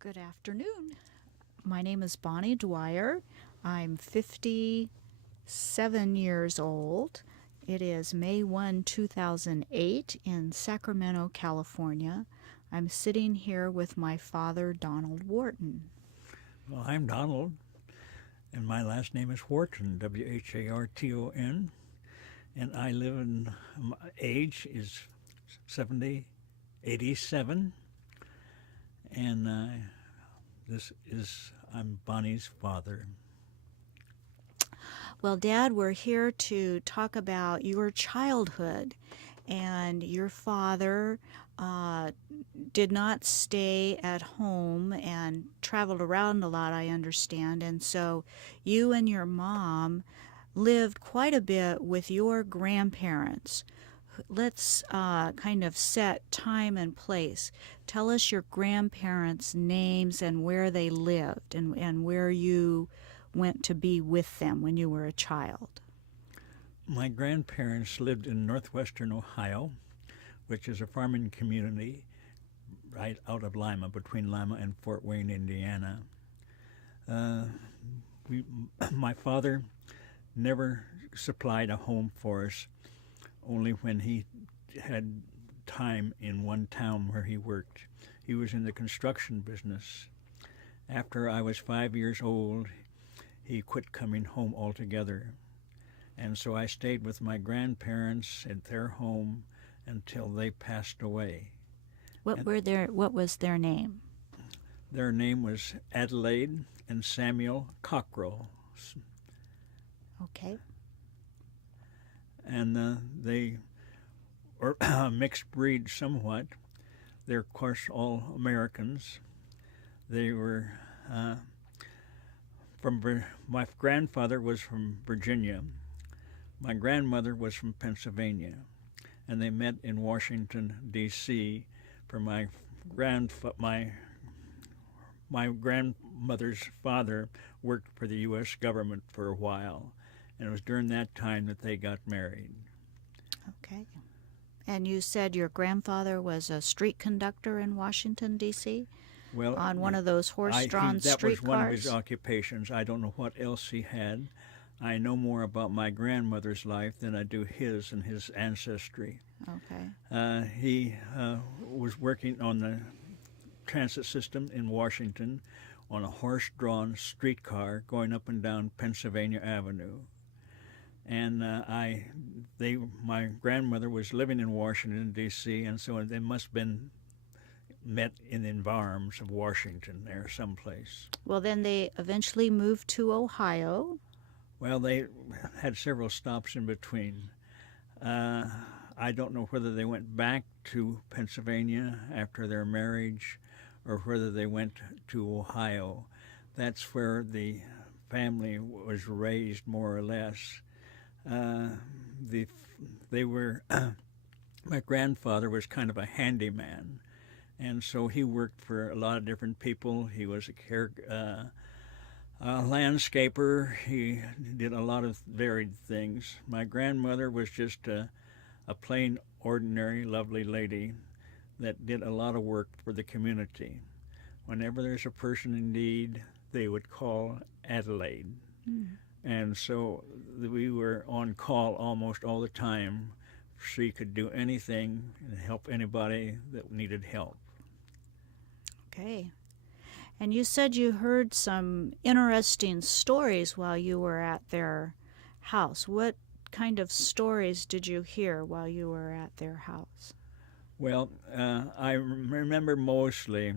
Good afternoon. My name is Bonnie Dwyer. I'm 57 years old. It is May 1, 2008 in Sacramento, California. I'm sitting here with my father, Donald Wharton. Well, I'm Donald, and my last name is Wharton, Wharton, and I live in, my age is 87, and I'm Bonnie's father. Well, Dad, we're here to talk about your childhood, and your father did not stay at home and traveled around a lot, I understand, and so you and your mom lived quite a bit with your grandparents. Let's kind of set time and place. Tell us your grandparents' names and where they lived and where you went to be with them when you were a child. My grandparents lived in northwestern Ohio, which is a farming community right out of Lima, between Lima and Fort Wayne, Indiana. My father never supplied a home for us, only when he had time in one town where he worked. He was in the construction business. After I was 5 years old, he quit coming home altogether. And so I stayed with my grandparents at their home until they passed away. What was their name? Their name was Adelaide and Samuel Cockrell. Okay. And they were mixed breed somewhat. They're, of course, all Americans. They were my grandfather was from Virginia. My grandmother was from Pennsylvania. And they met in Washington, D.C. for my grandmother's father worked for the U.S. government for a while. And it was during that time that they got married. Okay. And you said your grandfather was a street conductor in Washington, D.C.? Well, on one of those horse-drawn streetcars? That was one of his occupations. I don't know what else he had. I know more about my grandmother's life than I do his and his ancestry. Okay. He was working on the transit system in Washington on a horse-drawn streetcar going up and down Pennsylvania Avenue. And my grandmother was living in Washington, D.C., and so they must have been met in the environs of Washington there someplace. Well, then they eventually moved to Ohio. Well, they had several stops in between. I don't know whether they went back to Pennsylvania after their marriage or whether they went to Ohio. That's where the family was raised, more or less. My grandfather was kind of a handyman, and so he worked for a lot of different people. He was a landscaper. He did a lot of varied things. My grandmother was just a plain, ordinary, lovely lady that did a lot of work for the community. Whenever there's a person in need, they would call Adelaide. Mm. And so we were on call almost all the time. She could do anything and help anybody that needed help. Okay. And you said you heard some interesting stories while you were at their house. What kind of stories did you hear while you were at their house? Well, I remember mostly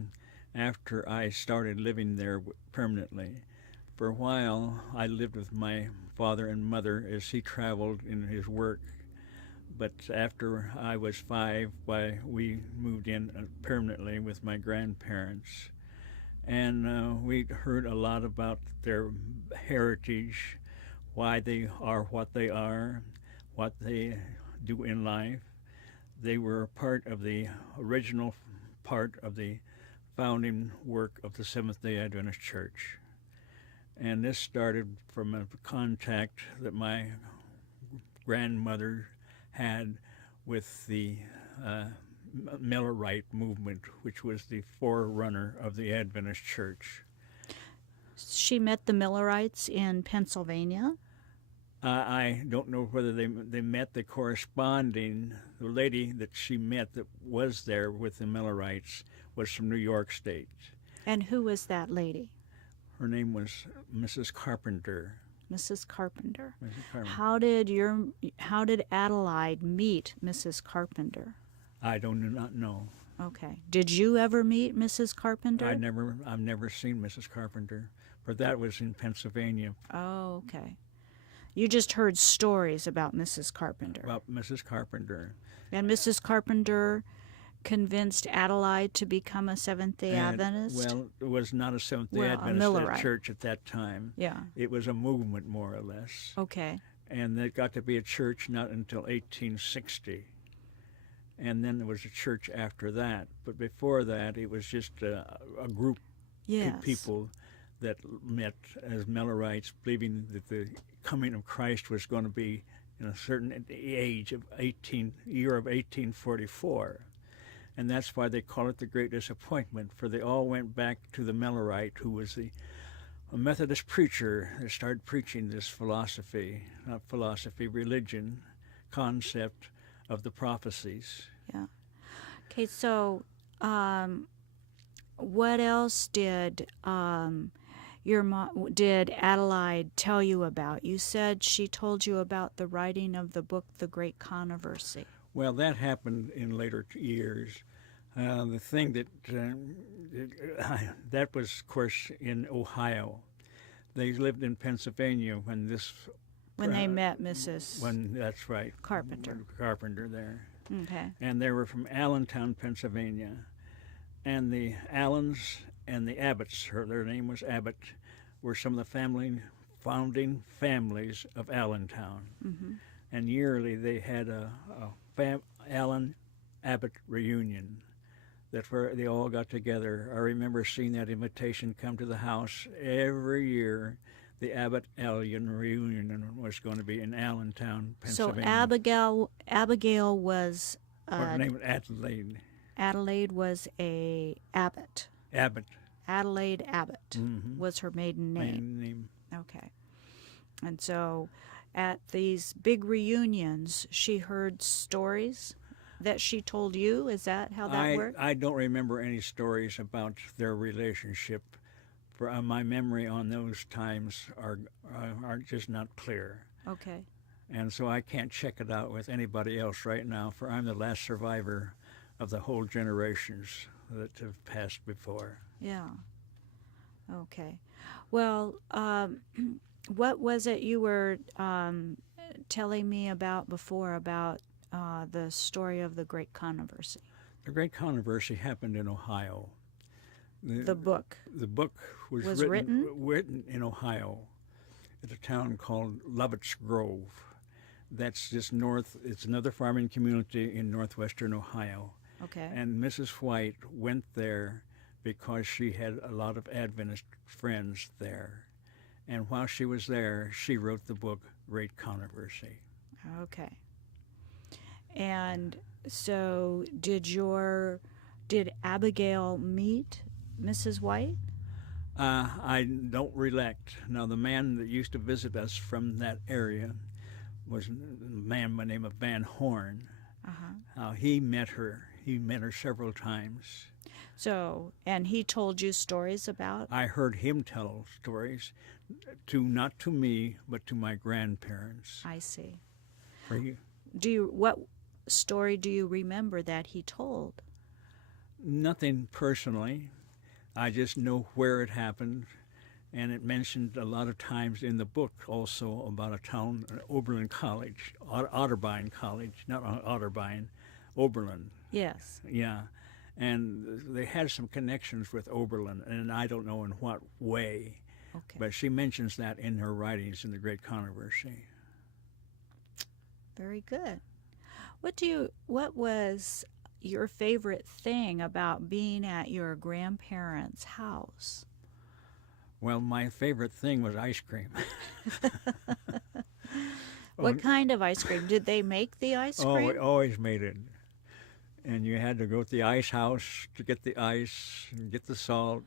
after I started living there permanently. For a while, I lived with my father and mother as he traveled in his work. But after I was 5, we moved in permanently with my grandparents. And we heard a lot about their heritage, why they are what they are, what they do in life. They were part of the original part of the founding work of the Seventh-day Adventist Church. And this started from a contact that my grandmother had with the Millerite movement, which was the forerunner of the Adventist Church. She met the Millerites in Pennsylvania. I don't know whether they met. The lady that she met that was there with the Millerites was from New York State. And who was that lady? Her name was Mrs. Carpenter. Mrs. Carpenter. Mrs. Carpenter. How did Adelaide meet Mrs. Carpenter? I do not know. Okay. Did you ever meet Mrs. Carpenter? I've never seen Mrs. Carpenter, but that was in Pennsylvania. Oh, okay. You just heard stories about Mrs. Carpenter. About Mrs. Carpenter. And Mrs. Carpenter convinced Adelaide to become a Seventh-day Adventist? Well, it was not a Seventh-day Adventist church at that time. Yeah. It was a movement, more or less. Okay. And it got to be a church not until 1860. And then there was a church after that. But before that, it was just a group of people that met as Millerites, believing that the coming of Christ was going to be in a certain age of year of 1844. And that's why they call it the Great Disappointment, for they all went back to the Millerite, who was a Methodist preacher that started preaching this religion, concept of the prophecies. Yeah. Okay, so what else did did Adelaide tell you about? You said she told you about the writing of the book, The Great Controversy. Well, that happened in later years. The thing that was, of course, in Ohio. They lived in Pennsylvania when they met Mrs. That's right. Carpenter. Carpenter there. Okay. And they were from Allentown, Pennsylvania. And the Allens and the Abbotts, their name was Abbott, were some of the founding families of Allentown. Mm-hmm. And yearly they had a Allen Abbott reunion. That's where they all got together. I remember seeing that invitation come to the house every year. The Abbott Allen reunion was going to be in Allentown, Pennsylvania. So Abigail was. Her name was Adelaide. Adelaide was a Abbott. Abbott. Adelaide Abbott was her maiden name. Maiden name. Okay. And so at these big reunions, she heard stories that she told you. Is that how that worked? I don't remember any stories about their relationship. For my memory on those times are just not clear. Okay. And so I can't check it out with anybody else right now, for I'm the last survivor of the whole generations that have passed before. Yeah. Okay. Well, what was it you were telling me about before about the story of the Great Controversy? The Great Controversy happened in Ohio. The book. The book was written in Ohio, at a town called Lovett's Grove. That's just north. It's another farming community in northwestern Ohio. Okay. And Mrs. White went there because she had a lot of Adventist friends there. And while she was there, she wrote the book Great Controversy. Okay. And so did Abigail meet Mrs. White? I don't recollect. Now, the man that used to visit us from that area was a man by the name of Van Horn. He met her. He met her several times. So, and he told you stories about? I heard him tell stories, not to me, but to my grandparents. I see. For you? What story do you remember that he told? Nothing personally. I just know where it happened, and it mentioned a lot of times in the book also about a town, Oberlin College, Otterbein College, not Otterbein, Oberlin. Yes. Yeah, and they had some connections with Oberlin, and I don't know in what way, but she mentions that in her writings in The Great Controversy. Very good. What was your favorite thing about being at your grandparents' house? Well, my favorite thing was ice cream. What kind of ice cream? Did they make the ice cream? Oh, we always made it. and you had to go to the ice house to get the ice and get the salt.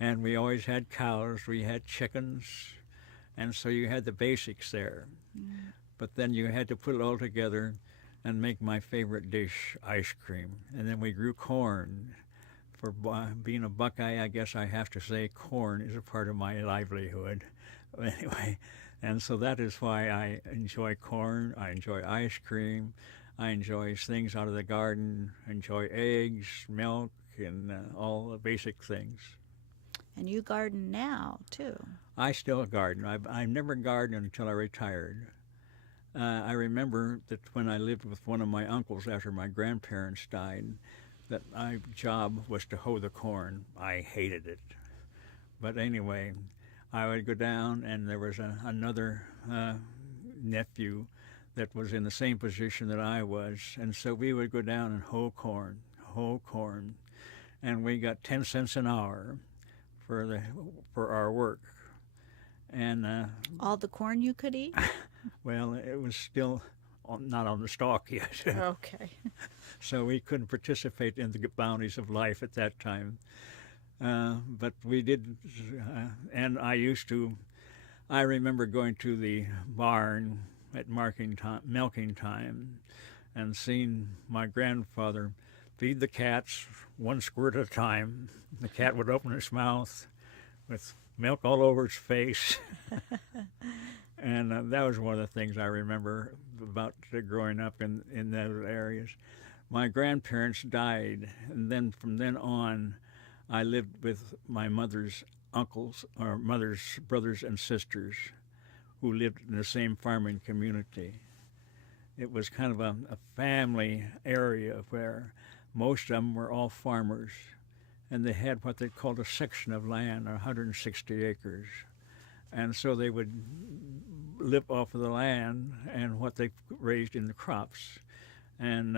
And we always had cows, we had chickens, and so you had the basics there. Mm. But then you had to put it all together and make my favorite dish, ice cream. And then we grew corn. For being a Buckeye, I guess I have to say corn is a part of my livelihood. Anyway, and so that is why I enjoy corn, I enjoy ice cream, I enjoy things out of the garden, enjoy eggs, milk, and all the basic things. And you garden now, too. I still garden. I've never gardened until I retired. I remember that when I lived with one of my uncles after my grandparents died, that my job was to hoe the corn. I hated it. But anyway, I would go down, and there was another nephew that was in the same position that I was, and so we would go down and hoe corn, and we got 10 cents an hour for our work. And all the corn you could eat? well, it was still not on the stalk yet. Okay. So we couldn't participate in the bounties of life at that time. But we did, and I remember going to the barn at milking time and seeing my grandfather feed the cats one squirt at a time. The cat would open its mouth with milk all over its face. And that was one of the things I remember about growing up in those areas. My grandparents died, and then from then on, I lived with my mother's uncles, or mother's brothers and sisters, who lived in the same farming community. It was kind of a family area where most of them were all farmers, and they had what they called a section of land, 160 acres. And so they would live off of the land and what they raised in the crops. And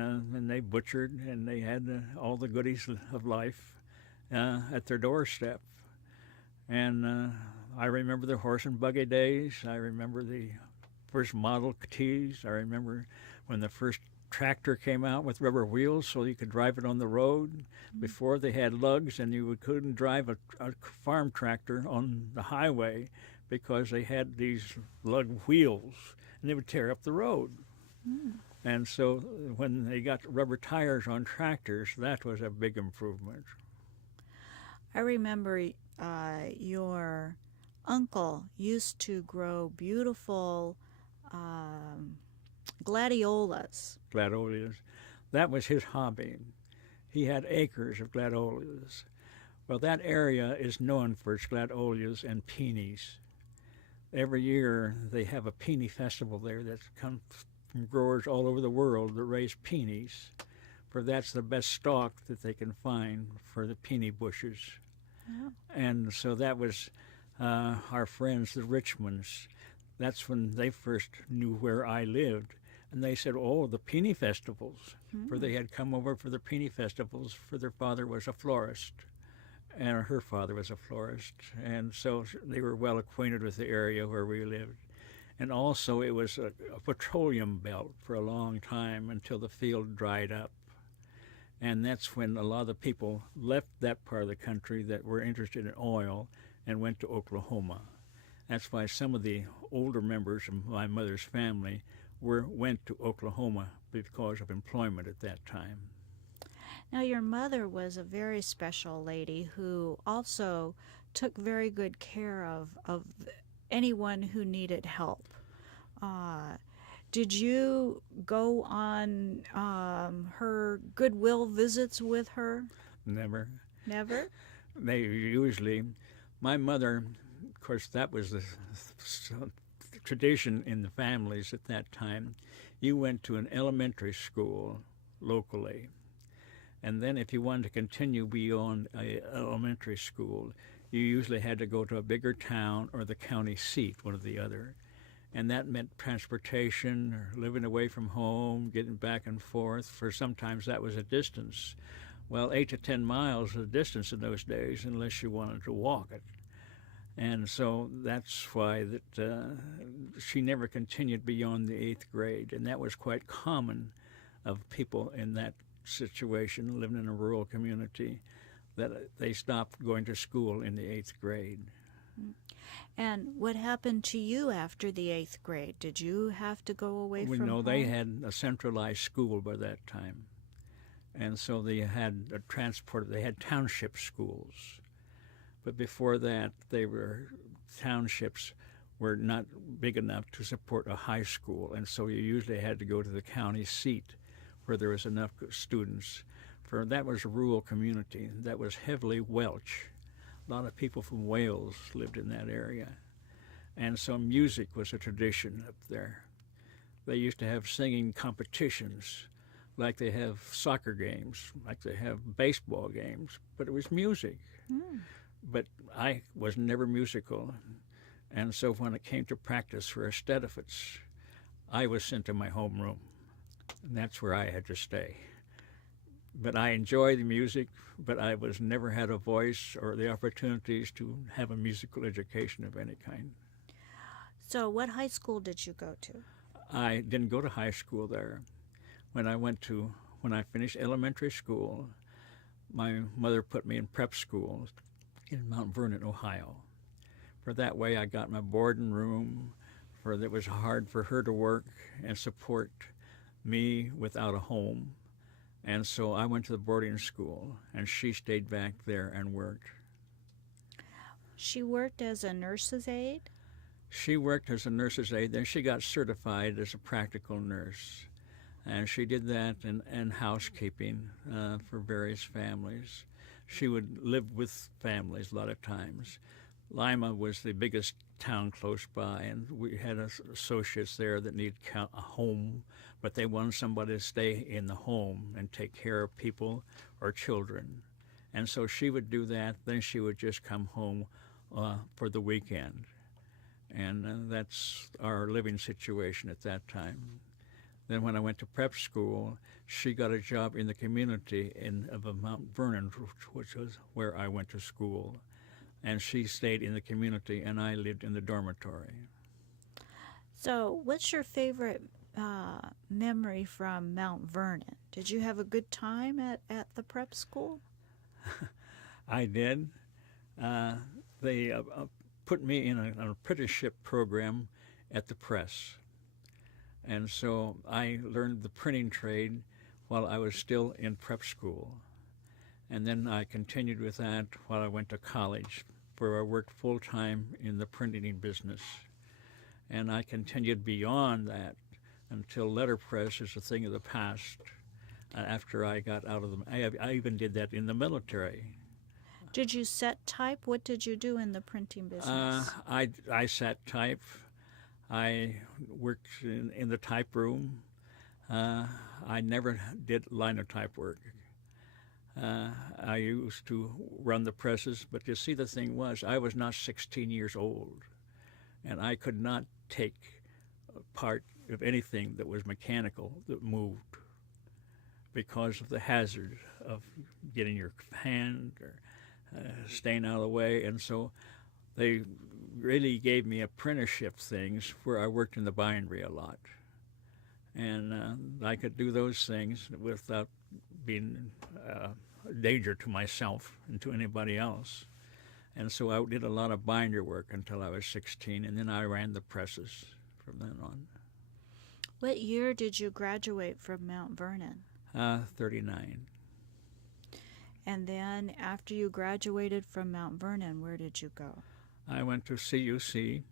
they butchered, and they had all the goodies of life at their doorstep. And I remember the horse and buggy days. I remember the first Model Ts. I remember when the first tractor came out with rubber wheels so you could drive it on the road. Before, they had lugs, and you couldn't drive a farm tractor on the highway because they had these lug wheels, and they would tear up the road. Mm. And so when they got rubber tires on tractors, that was a big improvement. I remember your uncle used to grow beautiful gladiolas. Gladiolus. That was his hobby. He had acres of gladiolus. Well, that area is known for its gladiolus and peonies. Every year they have a peony festival there that comes from growers all over the world that raise peonies, for that's the best stock that they can find for the peony bushes. Oh. And so that was our friends, the Richmonds. That's when they first knew where I lived. And they said, oh, the peony festivals, for they had come over for the peony festivals, for their father was a florist, and her father was a florist. And so they were well acquainted with the area where we lived. And also it was a petroleum belt for a long time until the field dried up. And that's when a lot of the people left that part of the country that were interested in oil and went to Oklahoma. That's why some of the older members of my mother's family went to Oklahoma because of employment at that time. Now, your mother was a very special lady who also took very good care of anyone who needed help. Did you go on her goodwill visits with her? Never. Never? They usually, my mother, of course, that was the tradition in the families at that time. You went to an elementary school locally, and then if you wanted to continue beyond an elementary school, you usually had to go to a bigger town or the county seat, one or the other. And that meant transportation, or living away from home, getting back and forth, for sometimes that was a distance. Well, 8 to 10 miles was a distance in those days, unless you wanted to walk it. And so that's why that she never continued beyond the 8th grade, and that was quite common of people in that situation, living in a rural community, that they stopped going to school in the 8th grade. And what happened to you after the 8th grade? Did you have to go away We from know home? they had a centralized school by that time, and so they had a transport. They had township schools, but before that, townships were not big enough to support a high school, and so you usually had to go to the county seat where there was enough students. For that was a rural community that was heavily Welsh. A lot of people from Wales lived in that area, and so music was a tradition up there. They used to have singing competitions, like they have soccer games, like they have baseball games, but it was music. But I was never musical, and so when it came to practice for aesthetics, I was sent to my homeroom, and that's where I had to stay. But I enjoy the music, but I was never had a voice or the opportunities to have a musical education of any kind. So what high school did you go to? I didn't go to high school there. When I finished elementary school, my mother put me in prep school in Mount Vernon, Ohio. For that way I got my board and room, for it was hard for her to work and support me without a home. And so I went to the boarding school, and she stayed back there and worked. She worked as a nurse's aide? She worked as a nurse's aide, then she got certified as a practical nurse. And she did that in housekeeping for various families. She would live with families a lot of times. Lima was the biggest town close by, and we had associates there that needed a home, but they wanted somebody to stay in the home and take care of people or children. And so she would do that. Then she would just come home for the weekend. And that's our living situation at that time. Then when I went to prep school, she got a job in the community of Mount Vernon, which was where I went to school. And she stayed in the community, and I lived in the dormitory. So what's your favorite memory from Mount Vernon? Did you have a good time at the prep school? I did. They put me in an apprenticeship program at the press. And so I learned the printing trade while I was still in prep school. And then I continued with that while I went to college, where I worked full-time in the printing business. And I continued beyond that until letterpress is a thing of the past after I got out of I even did that in the military. Did you set type? What did you do in the printing business? I sat type. I worked in the type room. I never did linotype work. I used to run the presses, but you see, the thing was, I was not 16 years old, and I could not take part of anything that was mechanical that moved because of the hazard of getting your hand or staying out of the way. And so they really gave me apprenticeship things where I worked in the bindery a lot. And I could do those things without being a danger to myself and to anybody else. And so I did a lot of binder work until I was 16, and then I ran the presses from then on. What year did you graduate from Mount Vernon? 39. And then after you graduated from Mount Vernon, where did you go? I went to CUC,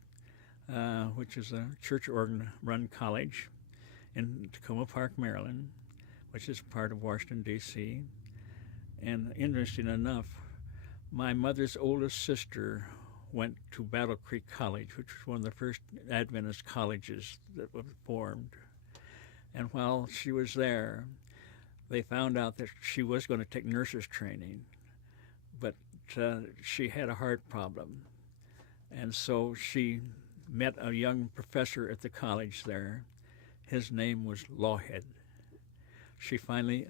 which is a church-run college in Tacoma Park, Maryland, which is part of Washington, D.C. And interesting enough, my mother's oldest sister went to Battle Creek College, which was one of the first Adventist colleges that was formed. And while she was there, they found out that she was going to take nurse's training, but she had a heart problem. And so she met a young professor at the college there. His name was Lawhead. She finally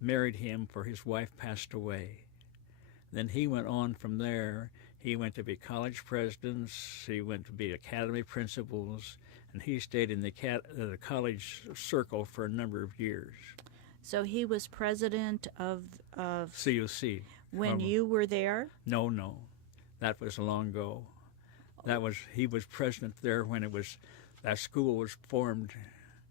married him, for his wife passed away. Then he went on from there. He went to be college presidents, he went to be academy principals, and he stayed in the college circle for a number of years. So he was president of CUC. when you were there? No. That was long ago. He was president there when that school was formed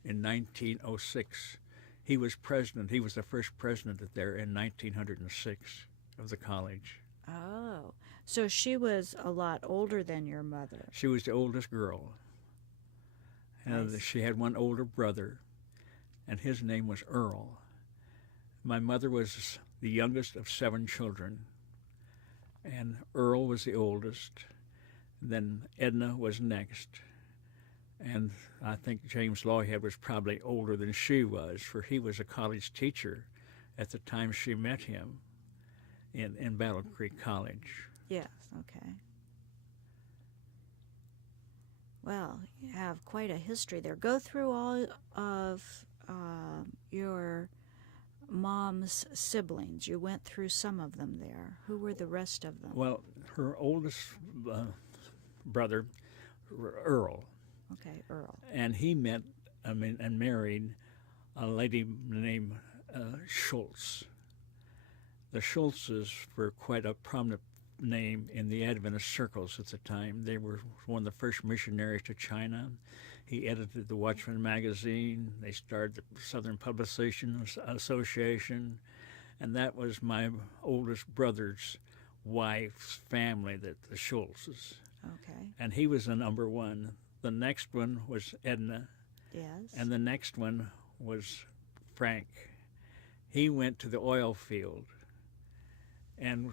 in 1906. He was president. He was the first president there in 1906 of the college. Oh, so she was a lot older than your mother. She was the oldest girl. And Nice. she had one older brother, and his name was Earl. My mother was the youngest of 7 children, and Earl was the oldest. Then Edna was next, and I think James Lawhead was probably older than she was, for he was a college teacher at the time she met him in Battle Creek College. Yes, okay. Well, you have quite a history there. Go through all of your mom's siblings. You went through some of them there. Who were the rest of them? Well, her oldest brother, Earl, Okay, Earl. and he met and married a lady named Schultz. The Schultzes were quite a prominent name in the Adventist circles at the time. They were one of the first missionaries to China. He edited the Watchman magazine. They started the Southern Publication Association, and that was my oldest brother's wife's family, the Schultzes. Okay, And he was the number one. The next one was Edna, yes. and the next one was Frank. He went to the oil field, and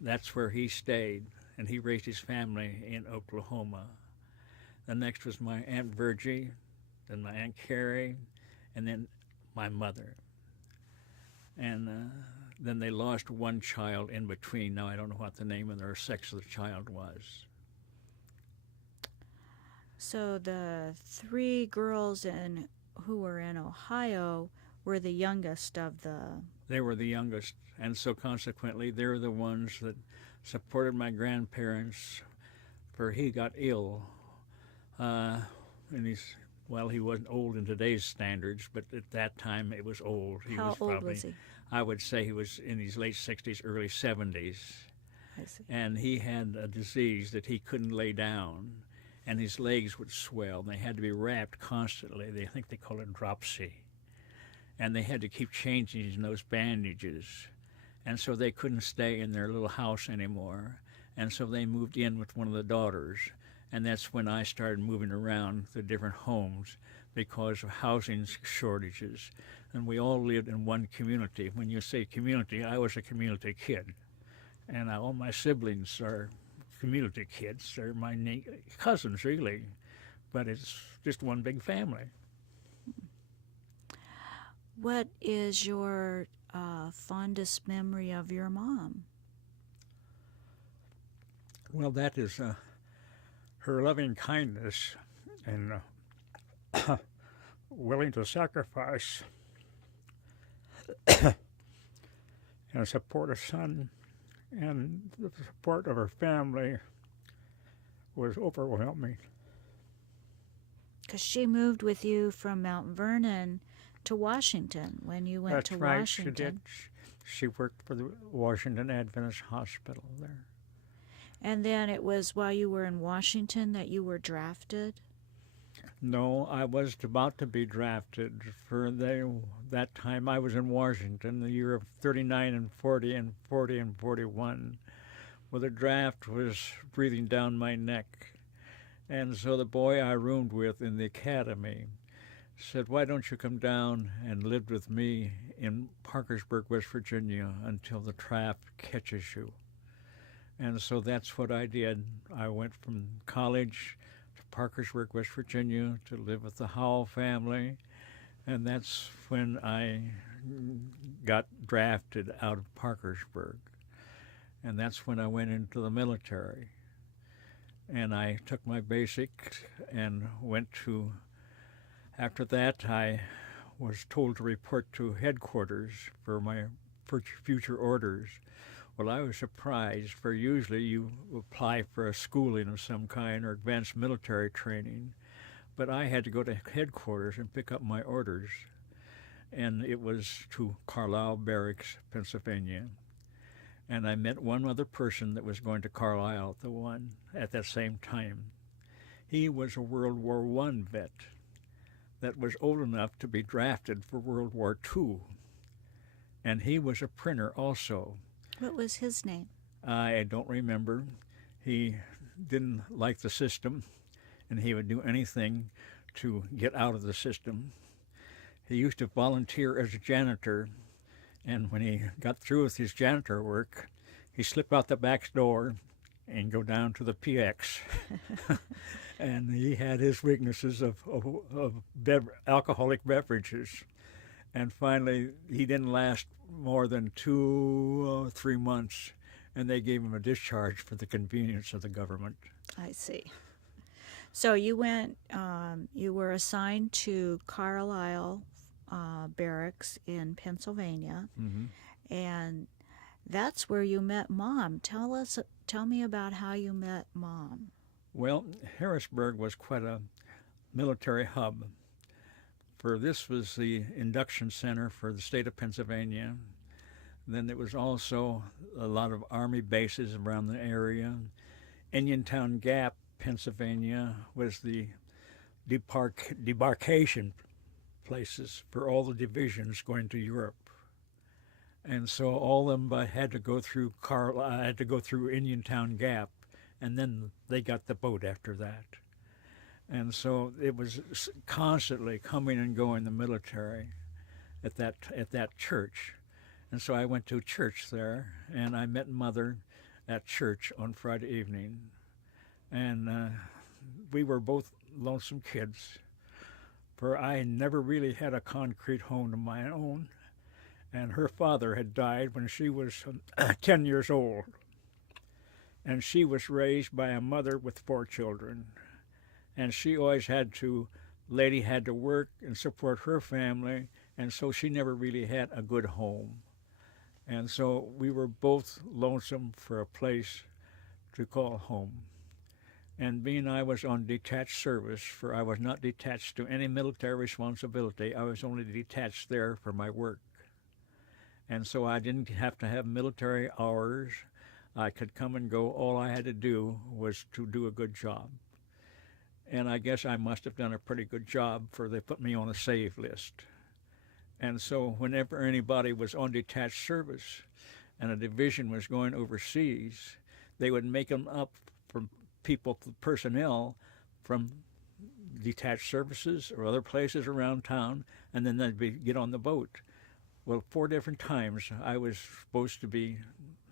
that's where he stayed, and he raised his family in Oklahoma. The next was my Aunt Virgie, then my Aunt Carrie, and then my mother. And then they lost one child in between. Now I don't know what the name or sex of the child was. So the 3 girls who were in Ohio were the youngest of the... They were the youngest, and so consequently they're the ones that supported my grandparents, for he got ill. And he wasn't old in today's standards, but at that time it was old. How old was he? I would say he was in his late 60s, early 70s. I see. And he had a disease that he couldn't lay down, and his legs would swell, and they had to be wrapped constantly. I think they call it dropsy. And they had to keep changing those bandages. And so they couldn't stay in their little house anymore. And so they moved in with one of the daughters. And that's when I started moving around the different homes because of housing shortages. And we all lived in one community. When you say community, I was a community kid. And all my siblings are community kids. They're my cousins, really. But it's just one big family. What is your fondest memory of your mom? Well, that is her loving kindness and willing to sacrifice and support a son, and the support of her family was overwhelming. Because she moved with you from Mount Vernon to Washington when you went to right, Washington. She did. She worked for the Washington Adventist Hospital there. And then it was while you were in Washington that you were drafted? No, I was about to be drafted for that time. I was in Washington, the year of 39 and 40 and 40 and 41, where the draft was breathing down my neck. And so the boy I roomed with in the academy said, "Why don't you come down and live with me in Parkersburg, West Virginia, until the draft catches you?" And so that's what I did. I went from college to Parkersburg, West Virginia, to live with the Howell family, and that's when I got drafted out of Parkersburg. And that's when I went into the military. And I took my basic and went to, after that I was told to report to headquarters for my future orders. Well, I was surprised, for usually you apply for a schooling of some kind or advanced military training, but I had to go to headquarters and pick up my orders. and it was to Carlisle Barracks, Pennsylvania. And I met one other person that was going to Carlisle at that same time. He was a World War I vet that was old enough to be drafted for World War II. And he was a printer also. What was his name? I don't remember. He didn't like the system, and he would do anything to get out of the system. He used to volunteer as a janitor, and when he got through with his janitor work, he'd slip out the back door and go down to the PX. And he had his weaknesses of alcoholic beverages. And finally, he didn't last more than 2 or 3 months, and they gave him a discharge for the convenience of the government. I see. So you went, you were assigned to Carlisle Barracks in Pennsylvania, and that's where you met Mom. Tell me about how you met Mom. Well, Harrisburg was quite a military hub. For this was the induction center for the state of Pennsylvania. Then there was also a lot of Army bases around the area. Uniontown Gap, Pennsylvania, was the debarkation places for all the divisions going to Europe. And so all of them had to go through Uniontown Gap, and then they got the boat after that. And so it was constantly coming and going, the military at that church. And so I went to church there, and I met Mother at church on Friday evening. And we were both lonesome kids, for I never really had a concrete home of my own. And her father had died when she was 10 years old. And she was raised by a mother with 4 children. And she always lady had to work and support her family, and so she never really had a good home. And so we were both lonesome for a place to call home. And being I was on detached service, for I was not detached to any military responsibility, I was only detached there for my work. And so I didn't have to have military hours. I could come and go. All I had to do was to do a good job. And I guess I must have done a pretty good job, for they put me on a save list. And so whenever anybody was on detached service and a division was going overseas, they would make them up from personnel from detached services or other places around town, and then they'd get on the boat. Well, 4 different times I was supposed to be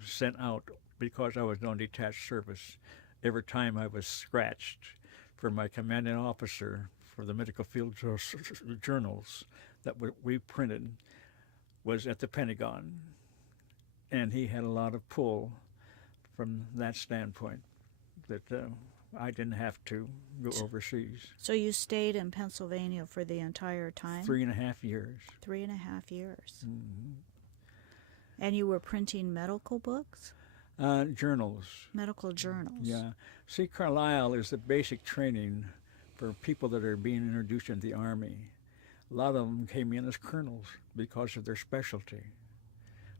sent out because I was on detached service. Every time I was scratched for my commanding officer for the medical field journals that we printed was at the Pentagon. And he had a lot of pull from that standpoint, that I didn't have to go overseas. So you stayed in Pennsylvania for the entire time? 3.5 years. 3.5 years. Mm-hmm. And you were printing medical books? Journals. Medical journals. Yeah. See, Carlisle is the basic training for people that are being introduced into the Army. A lot of them came in as colonels because of their specialty.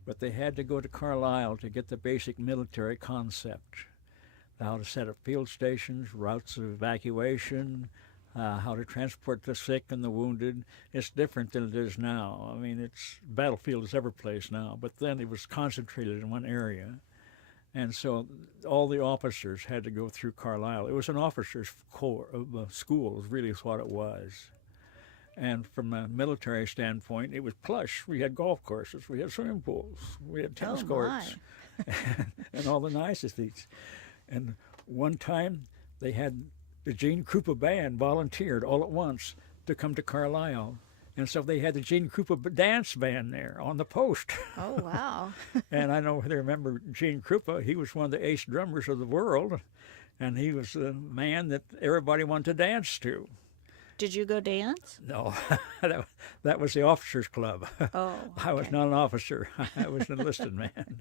But they had to go to Carlisle to get the basic military concept. How to set up field stations, routes of evacuation, how to transport the sick and the wounded. It's different than it is now. I mean, battlefield is every place now, but then it was concentrated in one area. And so all the officers had to go through Carlisle. It was an officers' school, is really what it was. And from a military standpoint, it was plush. We had golf courses, we had swimming pools, we had tennis courts, and all the niceties. And one time, they had the Gene Krupa Band volunteered all at once to come to Carlisle. And so they had the Gene Krupa dance band there on the post. Oh, wow. And I know they remember Gene Krupa. He was one of the ace drummers of the world, and he was the man that everybody wanted to dance to. Did you go dance? No, that was the officers' club. Oh, okay. I was not an officer. I was an enlisted man.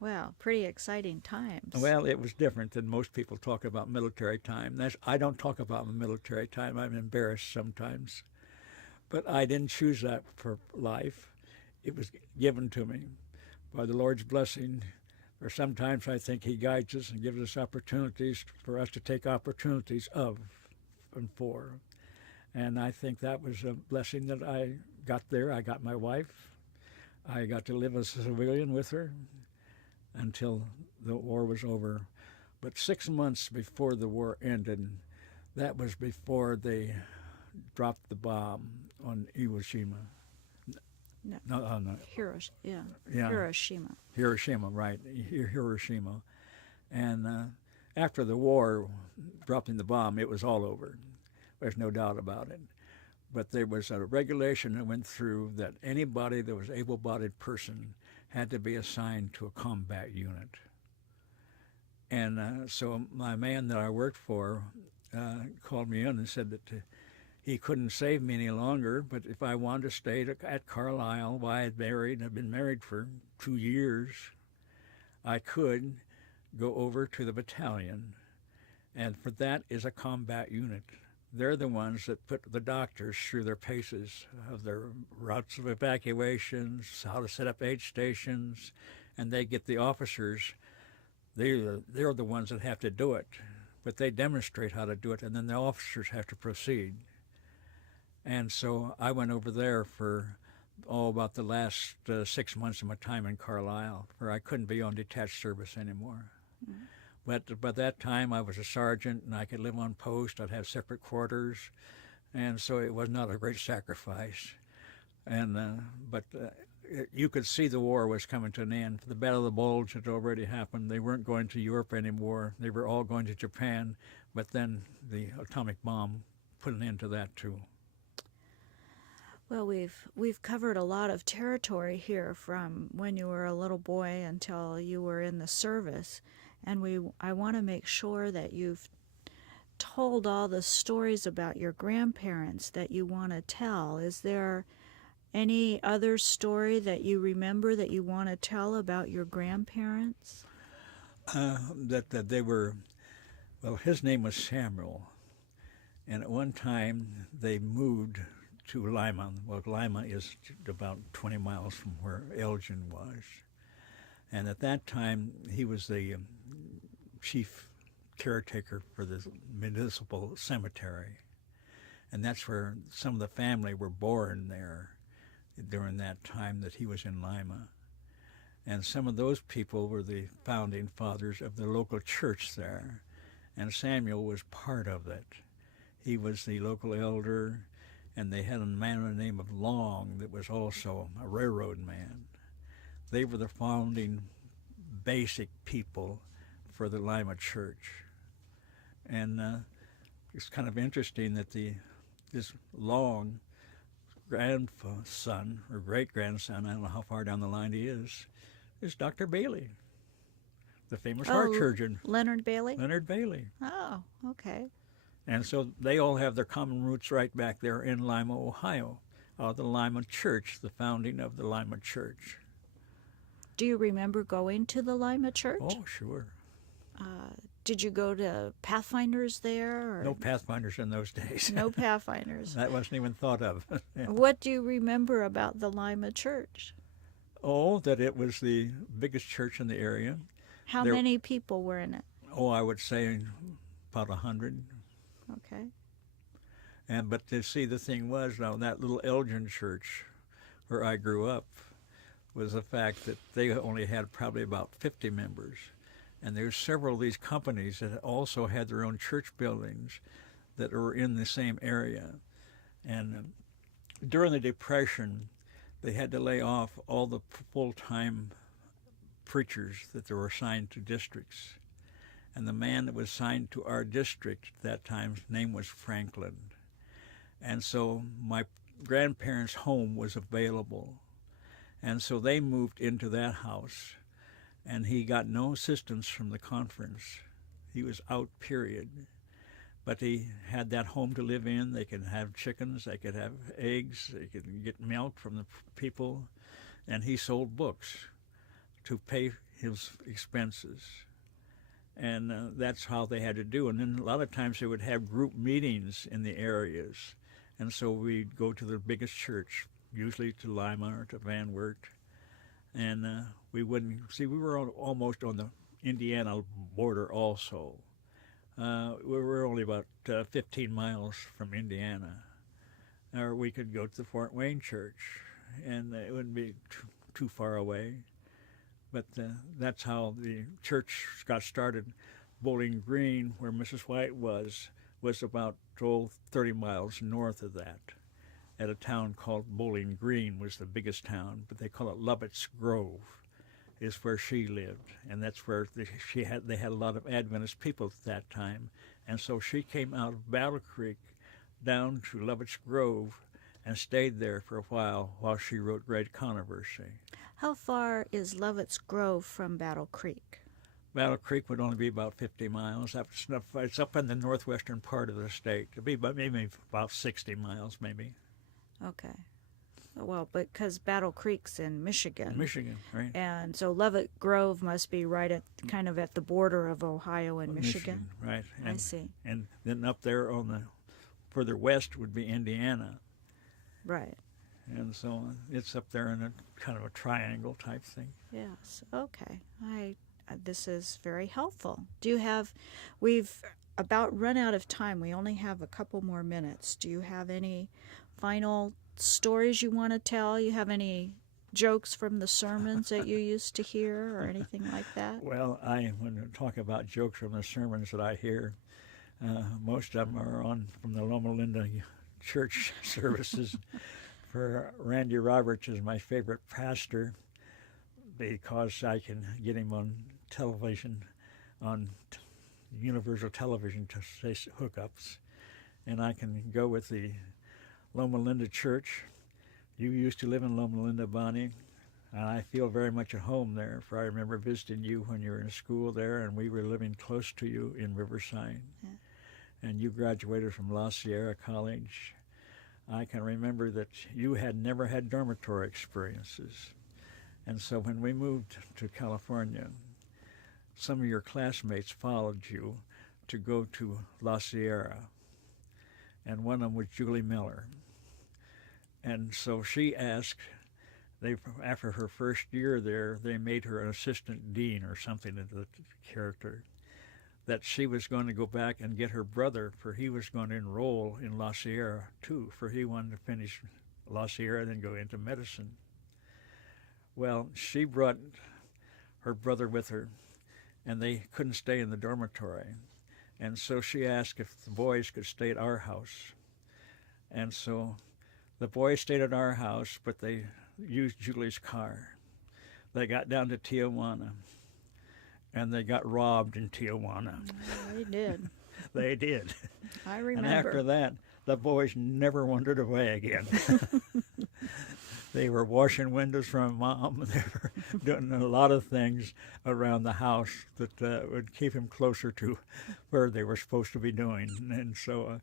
Well, pretty exciting times. Well, it was different than most people talk about military time. I don't talk about my military time. I'm embarrassed sometimes. But I didn't choose that for life. It was given to me by the Lord's blessing. Or sometimes I think he guides us and gives us opportunities for us to take opportunities of and for. And I think that was a blessing that I got there. I got my wife. I got to live as a civilian with her until the war was over. But 6 months before the war ended, that was before they dropped the bomb on Hiroshima. No. Hiroshima. Hiroshima, right. Hiroshima. And after the war, dropping the bomb, it was all over. There's no doubt about it. But there was a regulation that went through that anybody that was able-bodied person had to be assigned to a combat unit. And so my man that I worked for called me in and said that he couldn't save me any longer, but if I wanted to stay at Carlisle while I had married, I'd been married for 2 years, I could go over to the battalion. And for that is a combat unit. They're the ones that put the doctors through their paces of their routes of evacuations, how to set up aid stations, and they get the officers. They're the ones that have to do it, but they demonstrate how to do it, and then the officers have to proceed. And so I went over there for about the last 6 months of my time in Carlisle, where I couldn't be on detached service anymore. Mm-hmm. But by that time, I was a sergeant, and I could live on post. I'd have separate quarters, and so it was not a great sacrifice. And but you could see the war was coming to an end. The Battle of the Bulge had already happened. They weren't going to Europe anymore. They were all going to Japan. But then the atomic bomb put an end to that too. Well, we've covered a lot of territory here from when you were a little boy until you were in the service. And I want to make sure that you've told all the stories about your grandparents that you want to tell. Is there any other story that you remember that you want to tell about your grandparents? That they were, well, his name was Samuel. And at one time they moved to Lima. Well, Lima is about 20 miles from where Elgin was. And at that time, he was the chief caretaker for the municipal cemetery. And that's where some of the family were born there during that time that he was in Lima. And some of those people were the founding fathers of the local church there. And Samuel was part of it. He was the local elder, and they had a man by the name of Long that was also a railroad man. They were the founding basic people for the Lima church. And it's kind of interesting that this Long grandson or great-grandson, I don't know how far down the line he is Dr. Bailey, the famous heart surgeon. Leonard Bailey? Leonard Bailey. Oh, okay. And so they all have their common roots right back there in Lima, Ohio, the Lima Church, the founding of the Lima Church. Do you remember going to the Lima Church? Oh, sure. Did you go to Pathfinders there? Or? No Pathfinders in those days. No Pathfinders. That wasn't even thought of. Yeah. What do you remember about the Lima Church? Oh, that it was the biggest church in the area. How many people were in it? Oh, I would say about 100. Okay. But to see, the thing was, now that little Elgin church where I grew up was the fact that they only had probably about 50 members. And there's several of these companies that also had their own church buildings that were in the same area. And during the Depression, they had to lay off all the full-time preachers that were assigned to districts. And the man that was assigned to our district at that time, his name was Franklin. And so my grandparents' home was available. And so they moved into that house. And he got no assistance from the conference. He was out, period. But he had that home to live in. They could have chickens, they could have eggs, they could get milk from the people. And he sold books to pay his expenses. And that's how they had to do. And then a lot of times they would have group meetings in the areas. And so we'd go to the biggest church, usually to Lima or to Van Wert. And we wouldn't, see, we were almost on the Indiana border also. We were only about 15 miles from Indiana. Or we could go to the Fort Wayne Church, and it wouldn't be too far away. But that's how the church got started. Bowling Green, where Mrs. White was about 30 miles north of that, at a town called Bowling Green was the biggest town, but they call it Lovett's Grove, is where she lived, and that's where they had a lot of Adventist people at that time, and so she came out of Battle Creek down to Lovett's Grove and stayed there for a while she wrote Great Controversy. How far is Lovett's Grove from Battle Creek? Battle Creek would only be about 50 miles. It's up in the northwestern part of the state. It'd be maybe about 60 miles, maybe. Okay. Well, because Battle Creek's in Michigan. Michigan, right. And so Lovett Grove must be right at kind of at the border of Ohio and Michigan. Right. I see. And then up there on the further west would be Indiana. Right. And so it's up there in a kind of a triangle type thing. Yes. Okay. This is very helpful. We've about run out of time. We only have a couple more minutes. Do you have any final stories you want to tell? You have any jokes from the sermons that you used to hear or anything like that? Well, when I talk about jokes from the sermons that I hear, most of them are from the Loma Linda church services. For Randy Roberts is my favorite pastor because I can get him on television, on universal television to say hookups, and I can go with the Loma Linda Church. You used to live in Loma Linda, Bonnie, and I feel very much at home there, for I remember visiting you when you were in school there, and we were living close to you in Riverside. Yeah. And you graduated from La Sierra College. I can remember that you had never had dormitory experiences. And so when we moved to California, some of your classmates followed you to go to La Sierra, and one of them was Julie Miller. And so she asked, after her first year there, they made her an assistant dean or something of the character, that she was going to go back and get her brother, for he was going to enroll in La Sierra too, for he wanted to finish La Sierra and then go into medicine. Well, she brought her brother with her, and they couldn't stay in the dormitory. And so she asked if the boys could stay at our house. And so the boys stayed at our house, but they used Julie's car. They got down to Tijuana, and they got robbed in Tijuana. They did. They did. I remember. And after that, the boys never wandered away again. They were washing windows from Mom. They were doing a lot of things around the house that would keep him closer to where they were supposed to be doing. And so,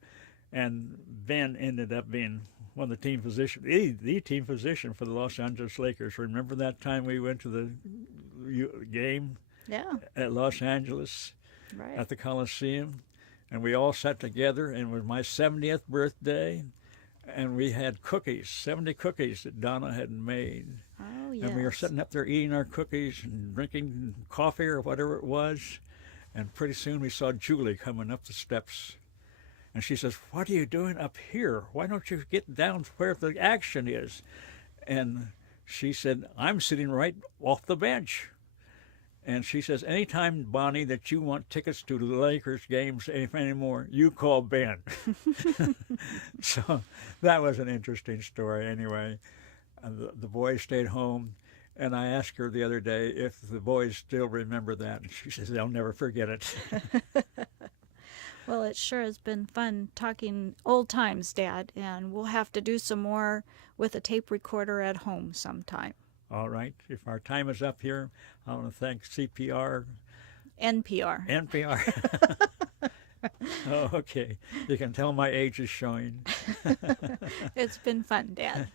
and Ben ended up being one of the team physicians, the team physician for the Los Angeles Lakers. Remember that time we went to the game? Yeah. At Los Angeles, right. At the Coliseum, and we all sat together, and it was my 70th birthday, and we had cookies, 70 cookies that Donna had made. Oh, yes. And we were sitting up there eating our cookies and drinking coffee or whatever it was, and pretty soon we saw Julie coming up the steps, and she says, "What are you doing up here? Why don't you get down where the action is?" And she said, "I'm sitting right off the bench." And she says, "Anytime, Bonnie, that you want tickets to the Lakers games anymore, you call Ben." So that was an interesting story anyway. The boys stayed home, and I asked her the other day if the boys still remember that, and she says they'll never forget it. Well, it sure has been fun talking old times, Dad, and we'll have to do some more with a tape recorder at home sometime. All right. If our time is up here, I want to thank CPR. NPR. Oh, okay. You can tell my age is showing. It's been fun, Dad.